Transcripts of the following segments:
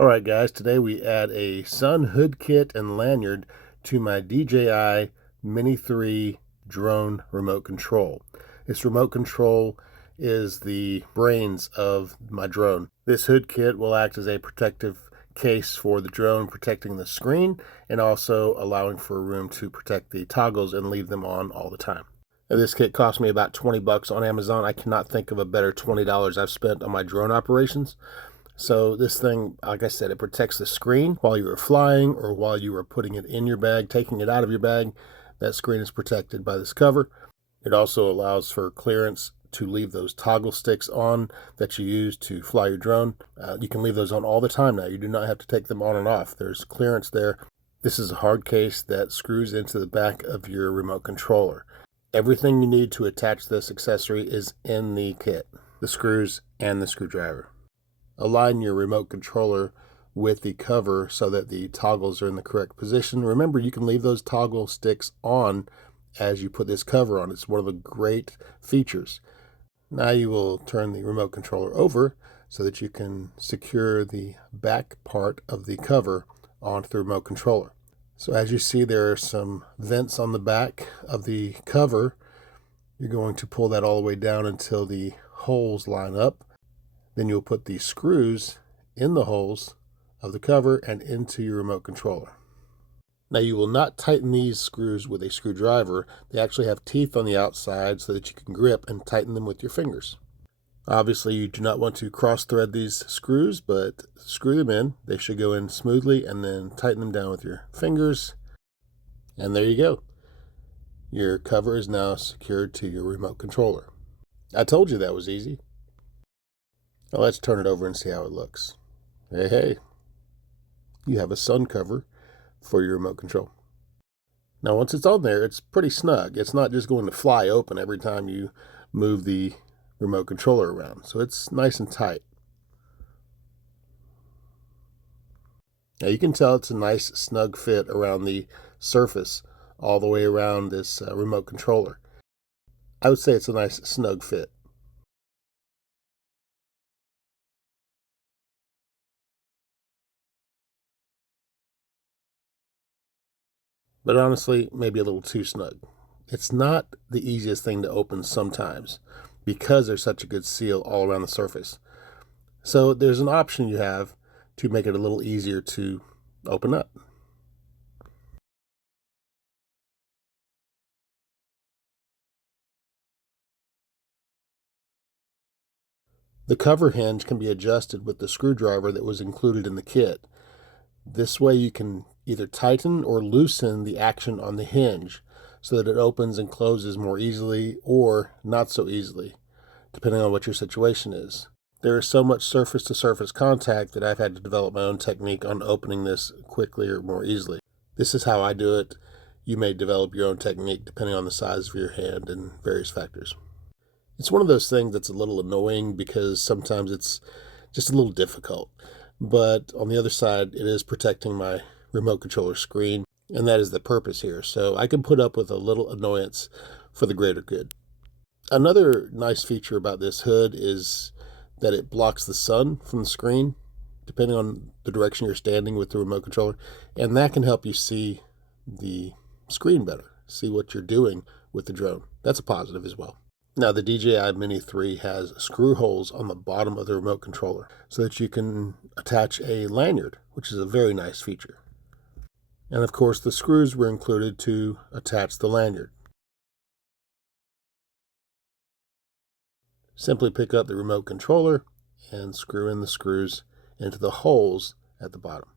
Alright guys, today we add a sun hood kit and lanyard to my DJI Mini 3 drone remote control. This remote control is the brains of my drone. This hood kit will act as a protective case for the drone, protecting the screen and also allowing for room to protect the toggles and leave them on all the time. Now, this kit cost me about 20 bucks on Amazon. I cannot think of a better $20 I've spent on my drone operations. So this thing, like I said, it protects the screen while you are flying or while you are putting it in your bag, taking it out of your bag. That screen is protected by this cover. It also allows for clearance to leave those toggle sticks on that you use to fly your drone. You can leave those on all the time now. You do not have to take them on and off. There's clearance there. This is a hard case that screws into the back of your remote controller. Everything you need to attach this accessory is in the kit, the screws and the screwdriver. Align your remote controller with the cover so that the toggles are in the correct position. Remember, you can leave those toggle sticks on as you put this cover on. It's one of the great features. Now you will turn the remote controller over so that you can secure the back part of the cover onto the remote controller. So as you see, there are some vents on the back of the cover. You're going to pull that all the way down until the holes line up. Then you'll put the screws in the holes of the cover and into your remote controller. Now you will not tighten these screws with a screwdriver. They actually have teeth on the outside so that you can grip and tighten them with your fingers. Obviously you do not want to cross thread these screws, but screw them in. They should go in smoothly, and then tighten them down with your fingers. And there you go. Your cover is now secured to your remote controller. I told you that was easy. Now let's turn it over and see how it looks. Hey, you have a sun cover for your remote control. Now once it's on there, it's pretty snug. It's not just going to fly open every time you move the remote controller around. So it's nice and tight. Now you can tell it's a nice snug fit around the surface all the way around this remote controller. I would say it's a nice snug fit. But honestly, maybe a little too snug. It's not the easiest thing to open sometimes because there's such a good seal all around the surface. So there's an option you have to make it a little easier to open up. The cover hinge can be adjusted with the screwdriver that was included in the kit. This way you can either tighten or loosen the action on the hinge so that it opens and closes more easily or not so easily, depending on what your situation is. There is so much surface-to-surface contact that I've had to develop my own technique on opening this quickly or more easily. This is how I do it. You may develop your own technique depending on the size of your hand and various factors. It's one of those things that's a little annoying because sometimes it's just a little difficult. But on the other side, it is protecting my remote controller screen, and that is the purpose here. So I can put up with a little annoyance for the greater good. Another nice feature about this hood is that it blocks the sun from the screen, depending on the direction you're standing with the remote controller, and that can help you see the screen better, see what you're doing with the drone. That's a positive as well. Now the DJI Mini 3 has screw holes on the bottom of the remote controller so that you can attach a lanyard, which is a very nice feature. And of course the screws were included to attach the lanyard. Simply pick up the remote controller and screw in the screws into the holes at the bottom.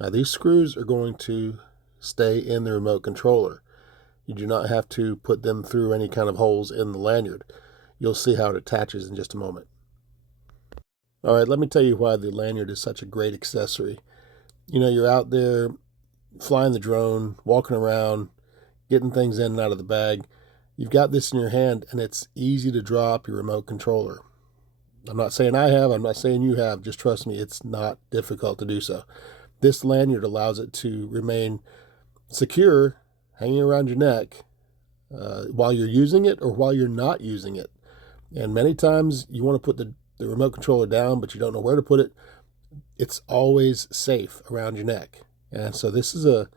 Now these screws are going to stay in the remote controller. You do not have to put them through any kind of holes in the lanyard. You'll see how it attaches in just a moment. All right, let me tell you why the lanyard is such a great accessory. You know, you're out there flying the drone, walking around, getting things in and out of the bag. You've got this in your hand, and it's easy to drop your remote controller. I'm not saying I have. I'm not saying you have. Just trust me, it's not difficult to do so. This lanyard allows it to remain secure, hanging around your neck while you're using it or while you're not using it. And many times you want to put the remote controller down, but you don't know where to put it. it's always safe around your neck. And so this is a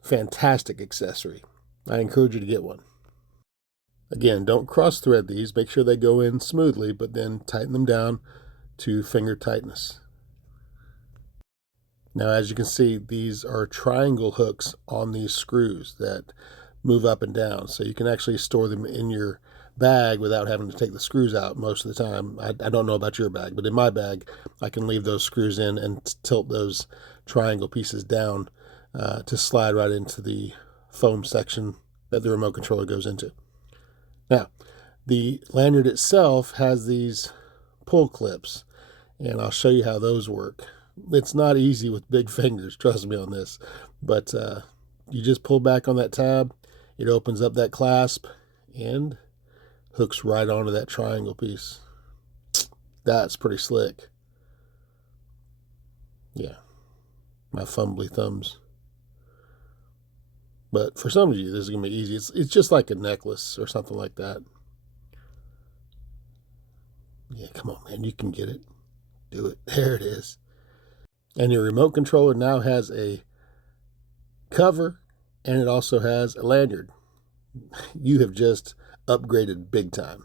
fantastic accessory. I encourage you to get one. Again, don't cross thread these. Make sure they go in smoothly, but then tighten them down to finger tightness. Now, as you can see, these are triangle hooks on these screws that move up and down. So you can actually store them in your bag without having to take the screws out most of the time. I don't know about your bag, but in my bag, I can leave those screws in and tilt those triangle pieces down to slide right into the foam section that the remote controller goes into. Now, the lanyard itself has these pull clips, and I'll show you how those work. It's not easy with big fingers, trust me on this, but you just pull back on that tab, it opens up that clasp, and hooks right onto that triangle piece. That's pretty slick. Yeah, my fumbly thumbs. But for some of you, this is going to be easy. It's just like a necklace or something like that. Yeah, come on, man. You can get it. Do it. There it is. And your remote controller now has a cover, and it also has a lanyard. You have just upgraded big time.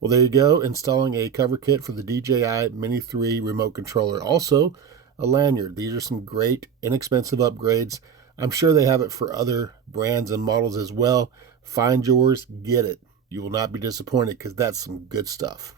Well, there you go. Installing a cover kit for the DJI Mini 3 remote controller. Also, a lanyard. These are some great, inexpensive upgrades. I'm sure they have it for other brands and models as well. Find yours, get it. You will not be disappointed because that's some good stuff.